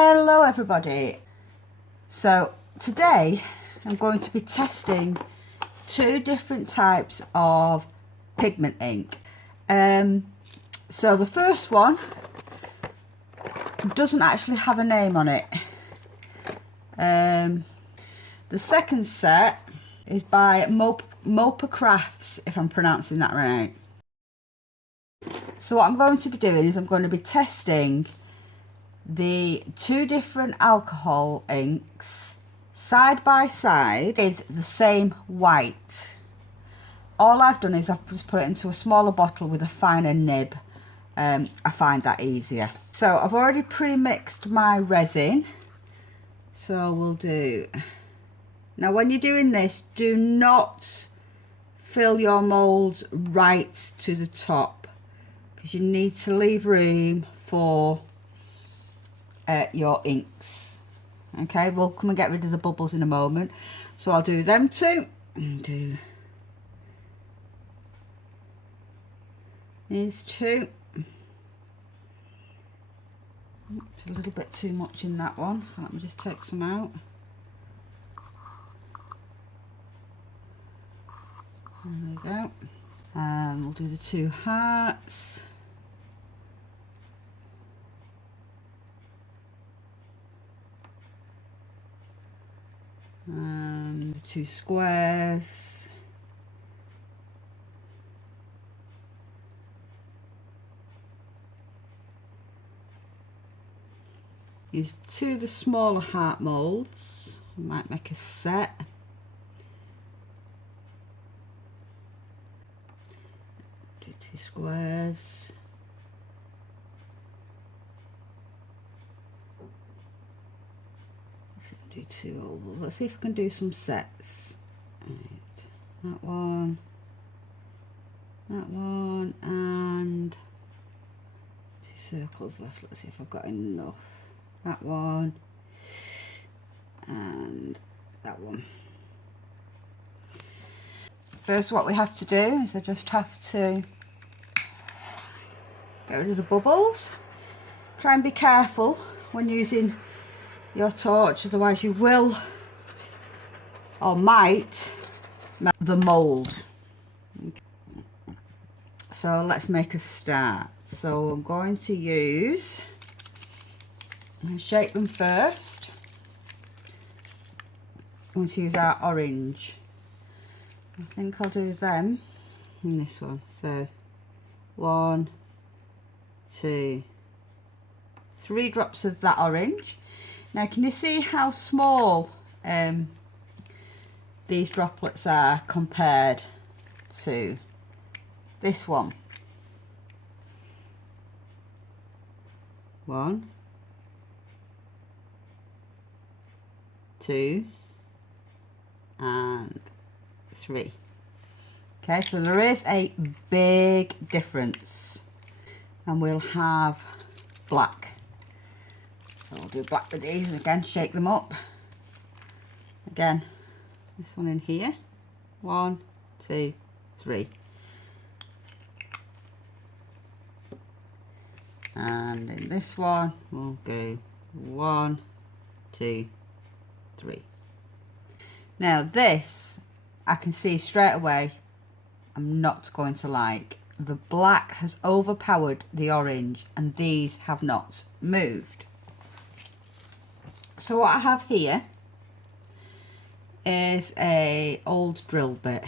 Hello everybody. So today I'm going to be testing two different types of pigment ink. So the first one doesn't actually have a name on it. The second set is by Mopa Crafts, if I'm pronouncing that right. So what I'm going to be doing is I'm going to be testing the two different alcohol inks side by side with the same white. All I've done is I've just put it into a smaller bottle with a finer nib. I find that easier. So I've already pre-mixed my resin. So we'll do... Now when you're doing this, do not fill your mould right to the top, because you need to leave room for your inks. Okay, we'll come and get rid of the bubbles in a moment. So I'll do them two and do these two. It's a little bit too much in that one, so let me just take some out. There we go. And we'll do the two hearts. And the two squares. Use two of the smaller heart moulds. I might make a set. Do two squares. Do two ovals. Let's see if I can do some sets. Right. That one, and two circles left. Let's see if I've got enough. That one and that one. First, what we have to do is I just have to get rid of the bubbles. Try and be careful when using your torch, otherwise you will or might melt the mould. Okay. So let's make a start. So I'm going to use, I'm going to shake them first. I'm going to use our orange. I think I'll do them in this one. So 1, 2, 3 drops of that orange. Now can you see how small these droplets are compared to this one? 1, 2 and 3. Okay, so there is a big difference, and we'll have black. So I'll do black with these again, shake them up. Again, this one in here. 1, 2, 3. And in this one, we'll go 1, 2, 3. Now this, I can see straight away, I'm not going to like. The black has overpowered the orange, and these have not moved. So what I have here is a old drill bit.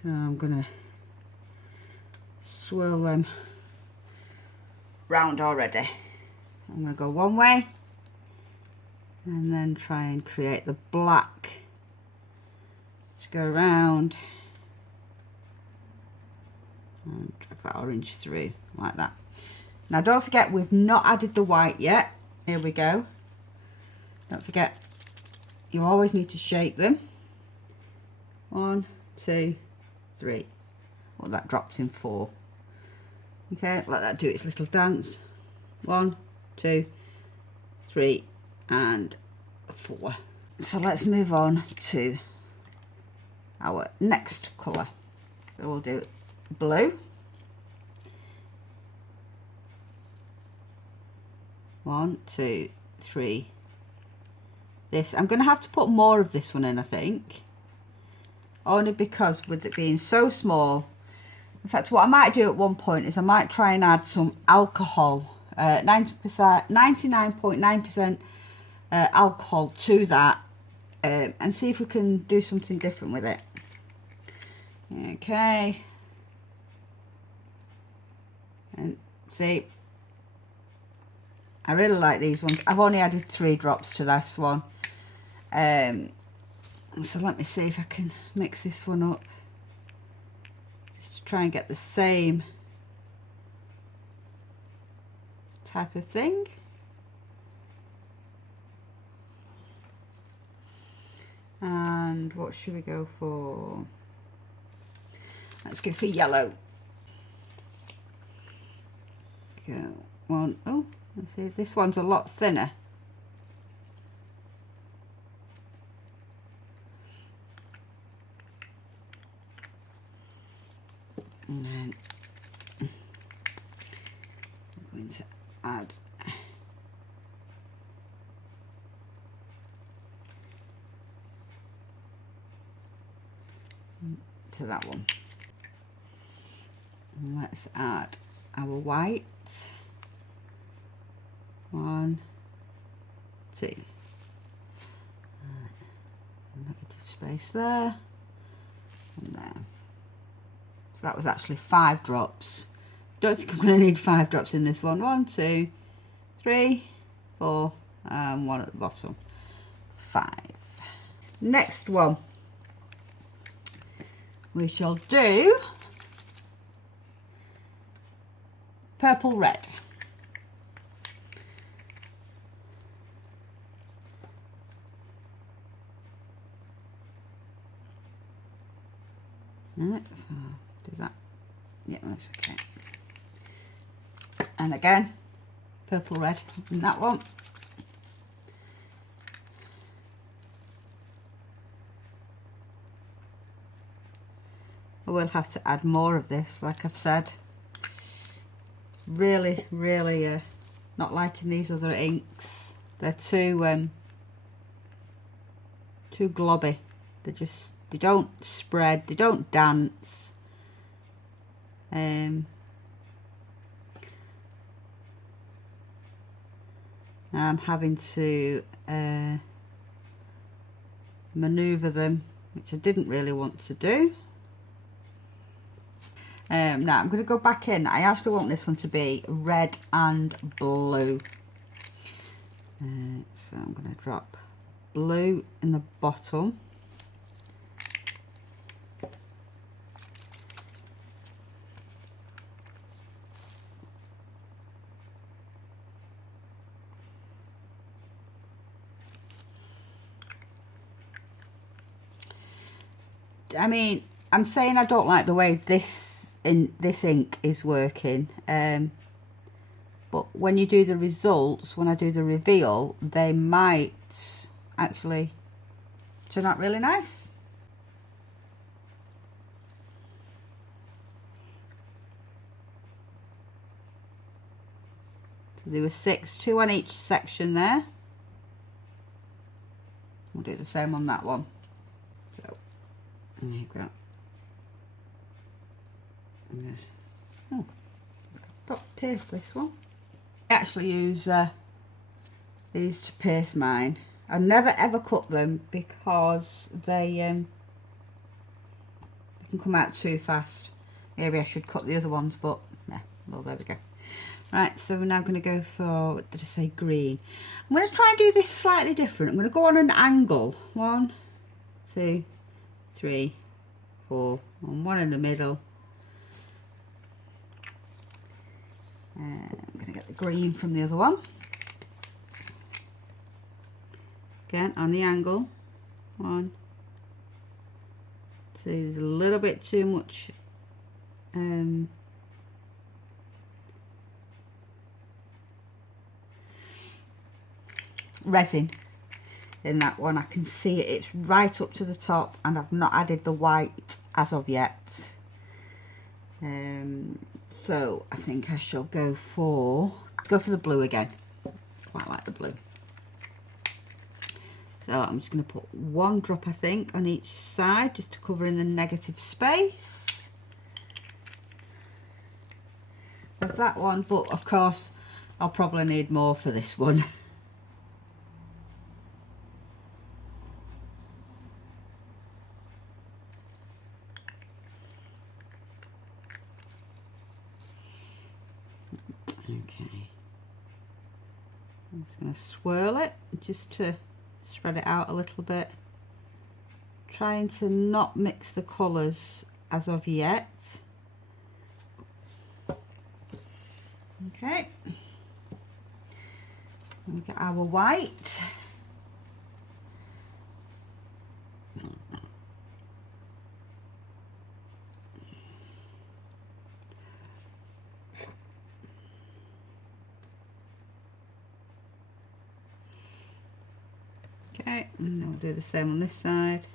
So I'm gonna swirl them round already. I'm gonna go one way and then try and create the black to go around and drag that orange through like that. Now don't forget, we've not added the white yet. Here we go. Don't forget, you always need to shake them. 1, 2, 3. Well, that dropped in 4. Okay, let that do its little dance. 1, 2, 3 and 4. So let's move on to our next colour. So we'll do blue. 1, 2, 3. This, I'm going to have to put more of this one in, I think. Only because with it being so small. In fact, what I might do at one point is I might try and add some alcohol. 99.9% alcohol to that. And see if we can do something different with it. Okay. And see, I really like these ones. I've only added 3 drops to this one. So let me see if I can mix this one up. Just to try and get the same type of thing. And what should we go for? Let's go for yellow. Go one. Oh, let's see. This one's a lot thinner. And then I'm going to add to that one. And let's add our white. 1, 2. Negative space there and there. So that was actually 5 drops. Don't think I'm going to need 5 drops in this one. 1, 2, 3, 4, and 1 at the bottom. 5. Next one, we shall do purple red. Right, so does that? Yeah, that's okay. And again, purple red in that one. I will have to add more of this, like I've said. Really not liking these other inks. They're too globby. They don't spread, they don't dance. I'm having to maneuver them, which I didn't really want to do. Now I'm going to go back in. I actually want this one to be red and blue. So I'm going to drop blue in the bottom. I mean, I'm saying I don't like the way this ink is working, but when you do the results, when I do the reveal, they might actually turn out really nice. So there were 6, 2 on each section there. We'll do the same on that one. So there you go. Oh, paste this one. I actually use these to paste mine. I never ever cut them because they can come out too fast. Maybe I should cut the other ones, but yeah, well, there we go. Right, so we're now going to go for, what did I say, green. I'm going to try and do this slightly different. I'm going to go on an angle. 1, 2, 3, 4, and 1 in the middle. I'm going to get the green from the other one. Again, on the angle. 1, 2, there's a little bit too much resin in that one. I can see it, it's right up to the top, and I've not added the white as of yet. So I think I shall go for the blue again. quite like the blue. So I'm just going to put 1 drop, I think, on each side, just to cover in the negative space of that one. But of course, I'll probably need more for this one. Okay. I'm just going to swirl it just to spread it out a little bit. Trying to not mix the colours as of yet. Okay. We get our white. Okay, and then we'll do the same on this side.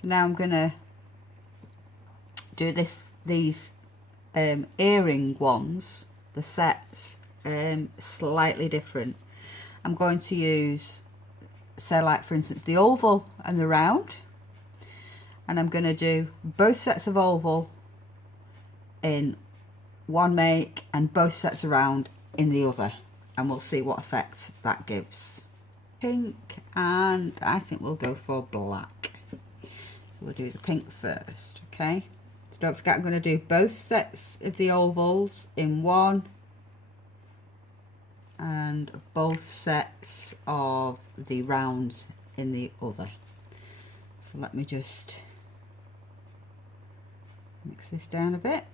So now I'm gonna do these earring ones, the sets, slightly different. I'm going to use, say like for instance, the oval and the round, and I'm going to do both sets of oval in one make and both sets around in the other, and we'll see what effect that gives. Pink, and I think we'll go for black. So we'll do the pink first, okay? So don't forget, I'm going to do both sets of the ovals in one and both sets of the rounds in the other. So let me just mix this down a bit.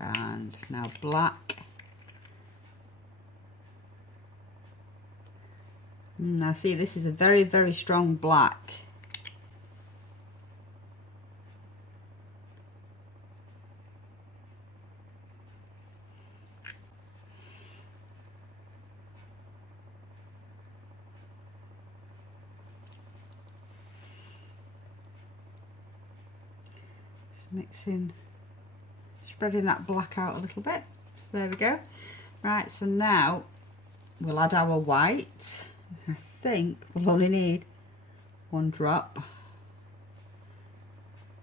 And now black. Now see, this is a very, very strong black. Just mixing, spreading that black out a little bit. So there we go. Right, so now we'll add our white. I think we'll only need 1 drop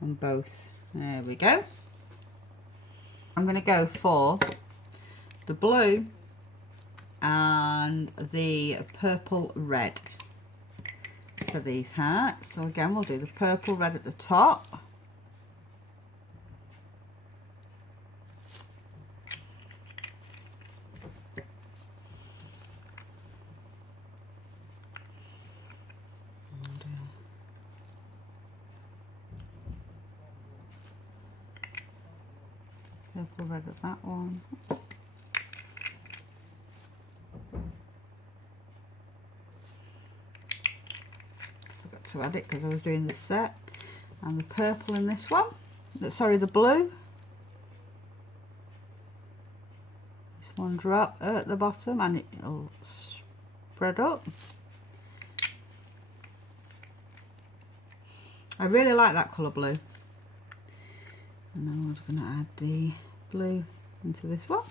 on both. There we go. I'm going to go for the blue and the purple red for these hearts. So again, we'll do the purple red at the top. Purple red at that one. Oops. Forgot to add it because I was doing the set. And the purple in this one. Sorry, the blue. Just 1 drop at the bottom and it'll spread up. I really like that colour blue. And then I'm just going to add the blue into this one.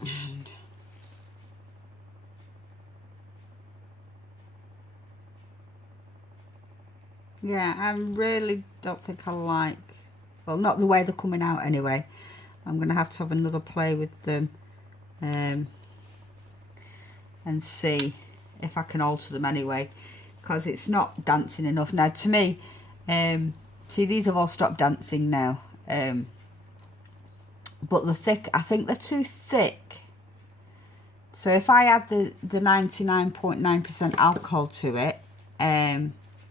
And yeah, I really don't think I like, well, not the way they're coming out anyway. I'm going to have another play with them and see if I can alter them anyway, because it's not dancing enough. Now to me, see, these have all stopped dancing now, but the thick, I think they're too thick. So if I add the 99.9% alcohol to it,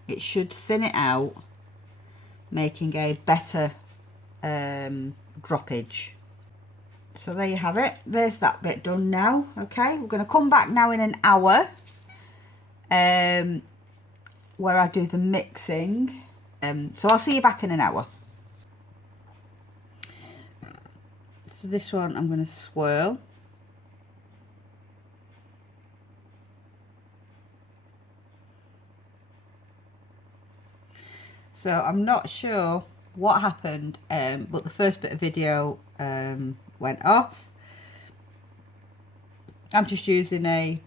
it should thin it out, making a better droppage. So there you have it. There's that bit done now. Okay, we're going to come back now in an hour, where I do the mixing. So I'll see you back in an hour. So this one I'm going to swirl. So I'm not sure what happened, but the first bit of video went off. I'm just using a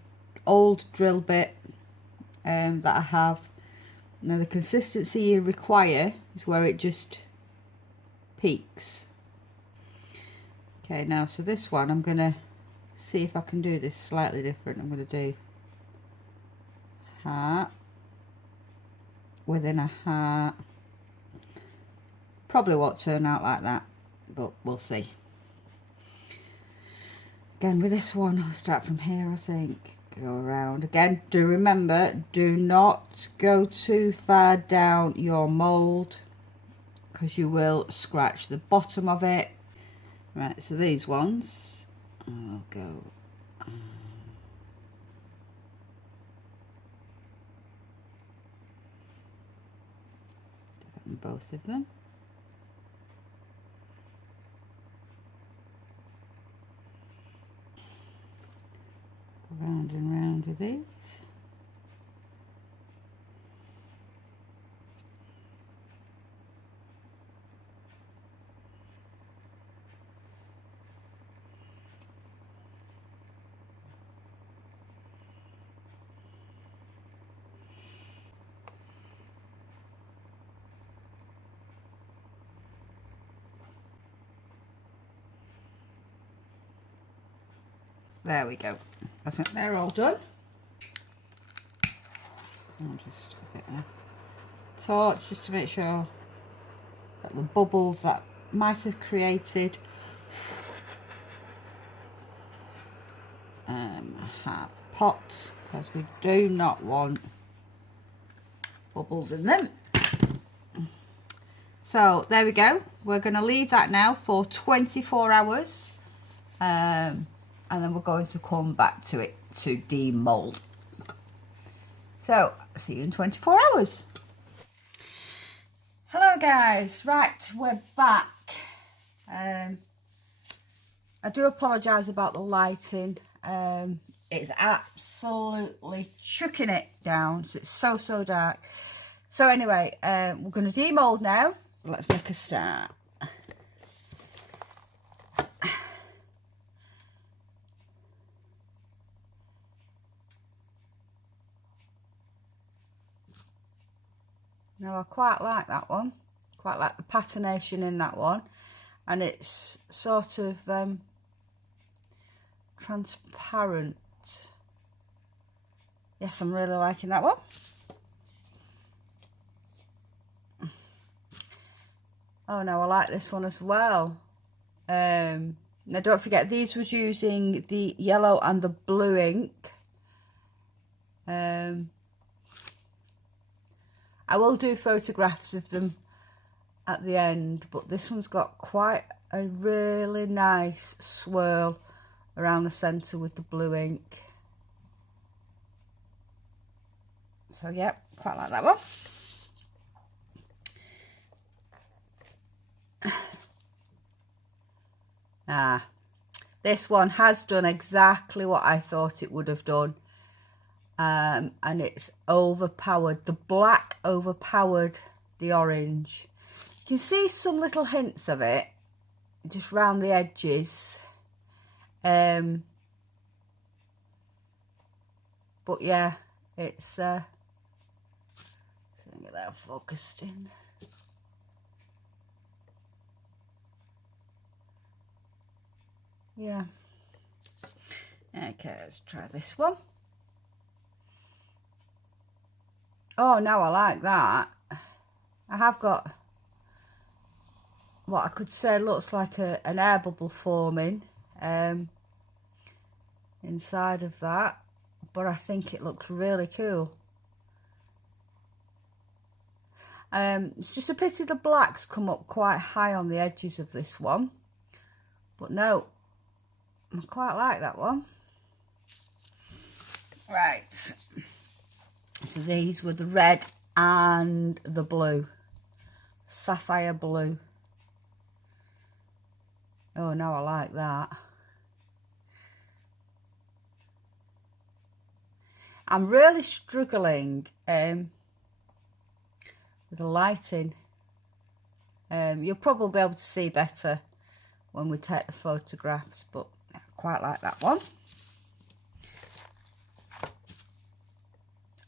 old drill bit that I have. Now the consistency you require is where it just peaks. Okay, now so this one I'm gonna see if I can do this slightly different. I'm gonna do heart within a heart. Probably won't turn out like that, but we'll see. Again with this one I'll start from here, I think. Go around again. Do remember, do not go too far down your mould because you will scratch the bottom of it. Right, so these ones I'll go both of them. Round and round with these. There we go. I think they're all done. I'll just a bit of torch just to make sure that the bubbles that might have created have popped, because we do not want bubbles in them. So there we go. We're going to leave that now for 24 hours. And then we're going to come back to it to demold. So, see you in 24 hours. Hello guys, right, we're back. I do apologise about the lighting. It's absolutely chucking it down, so it's so dark. So anyway, we're going to demold now. Let's make a start. Now I quite like that one, quite like the patination in that one, and it's sort of transparent. Yes, I'm really liking that one. Oh no, I like this one as well. Now don't forget, these was using the yellow and the blue ink. I will do photographs of them at the end, but this one's got quite a really nice swirl around the centre with the blue ink. So yeah, quite like that one. This one has done exactly what I thought it would have done. And it's overpowered. The black overpowered the orange. You can see some little hints of it just round the edges. But yeah, it's so get that focused in. Yeah. Okay, let's try this one. Oh, now I like that. I have got what I could say looks like an air bubble forming inside of that, but I think it looks really cool. It's just a pity the blacks come up quite high on the edges of this one, but no, I quite like that one. Right. So these were the red and the blue, sapphire blue. Oh, now I like that. I'm really struggling with the lighting. You'll probably be able to see better when we take the photographs, but I quite like that one.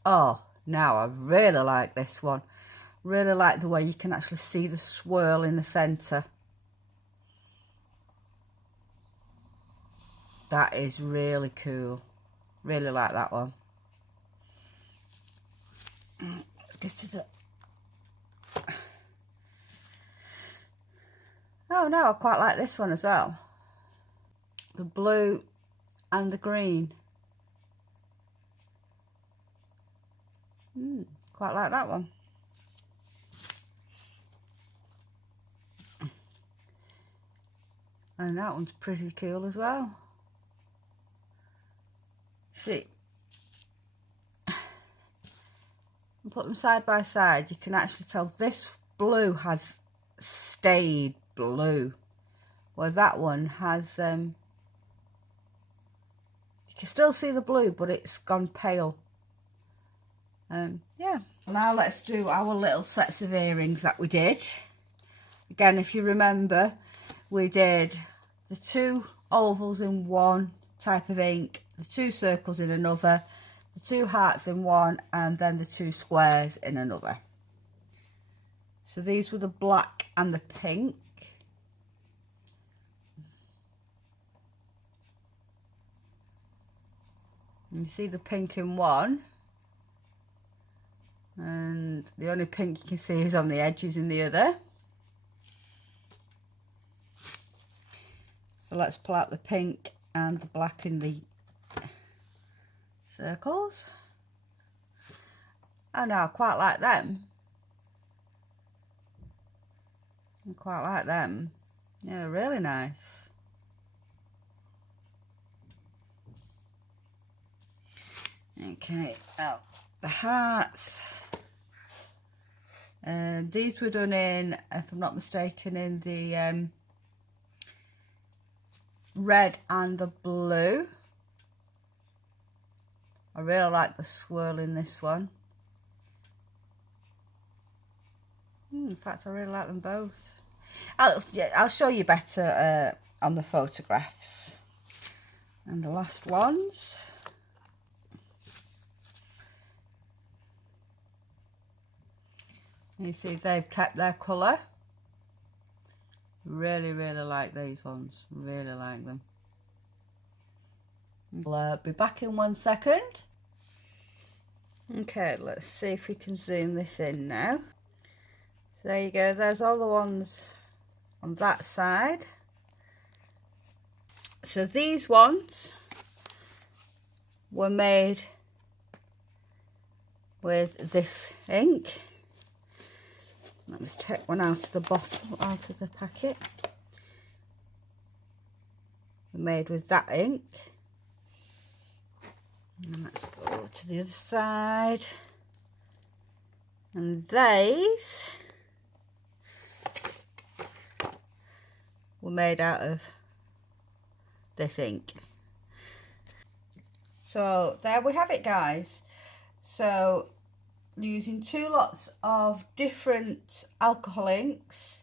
Oh, now I really like this one. Really like the way you can actually see the swirl in the centre. That is really cool. Really like that one. Let's get to the... Oh no, I quite like this one as well. The blue and the green. Quite like that one. And that one's pretty cool as well. See, put them side by side, you can actually tell this blue has stayed blue, where that one has you can still see the blue, but it's gone pale. Yeah, now let's do our little sets of earrings that we did. Again, if you remember, we did the 2 ovals in one type of ink, the 2 circles in another, the 2 hearts in one, and then the 2 squares in another. So these were the black and the pink. You see the pink in one, and the only pink you can see is on the edges in the other. So let's pull out the pink and the black in the circles. Oh no, I quite like them. I quite like them. Yeah, they're really nice. Okay, oh, the hearts. These were done in, if I'm not mistaken, in the red and the blue. I really like the swirl in this one. In fact, I really like them both. I'll show you better on the photographs. And the last ones. You see they've kept their colour. Really like these ones. Really like them. I'll be back in 1 second. Okay, let's see if we can zoom this in now. So there you go, there's all the ones on that side. So these ones were made with this ink. Let me take one out of the bottle, out of the packet. Made with that ink. And let's go to the other side. And these were made out of this ink. So there we have it, guys. So using 2 lots of different alcohol inks,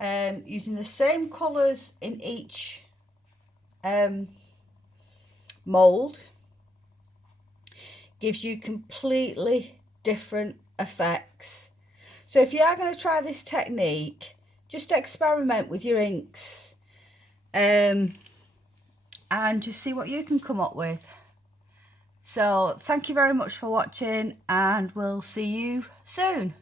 using the same colours in each mould, gives you completely different effects. So if you are going to try this technique, just experiment with your inks and just see what you can come up with. So thank you very much for watching, and we'll see you soon.